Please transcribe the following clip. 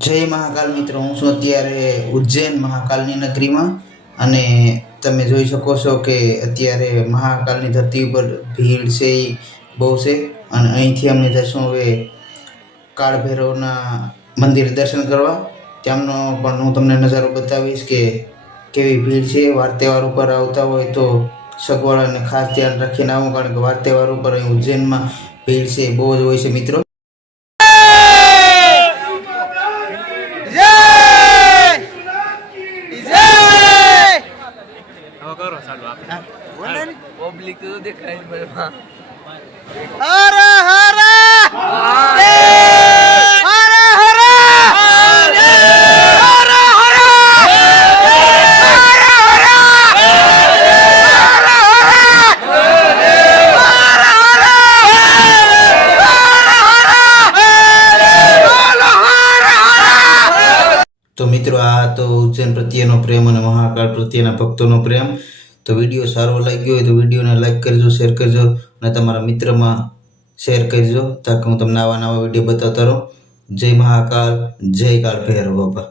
જય મહાકાલ મિત્રો, હું છું અત્યારે ઉજ્જૈન મહાકાલની નગરીમાં અને તમે જોઈ શકો છો કે અત્યારે મહાકાલની ધરતી ઉપર ભીડ છે એ બહુ છે. અને અહીંથી અમે જઈશું હવે કાળ ભૈરવના મંદિરે દર્શન કરવા. ત્યાંનો પણ હું તમને નજારો બતાવીશ કે કેવી ભીડ છે. વાર તહેવાર ઉપર આવતા હોય તો સગવડ અને ખાસ ધ્યાન રાખીને આવું, કારણ કે વાર તહેવાર ઉપર અહીં ઉજ્જૈનમાં ભીડ છે બહુ જ હોય છે મિત્રો. પબ્લિક તો દેખાય બરાબર. તો મિત્રો, આ તો ઉજ્જૈન પ્રત્યેનો પ્રેમ અને મહાકાળ પ્રત્યેના ભક્તોનો પ્રેમ. તો વિડીયો સારો લાગ્યો હોય તો વિડીયોને લાઈક કરજો, શેર કરજો અને તમારા મિત્રમાં શેર કરજો, તાકે હું તમને આવા નવા વિડીયો બતાવતા રહું. જય મહાકાલ, જય કાળ ભૈરવ બાપા.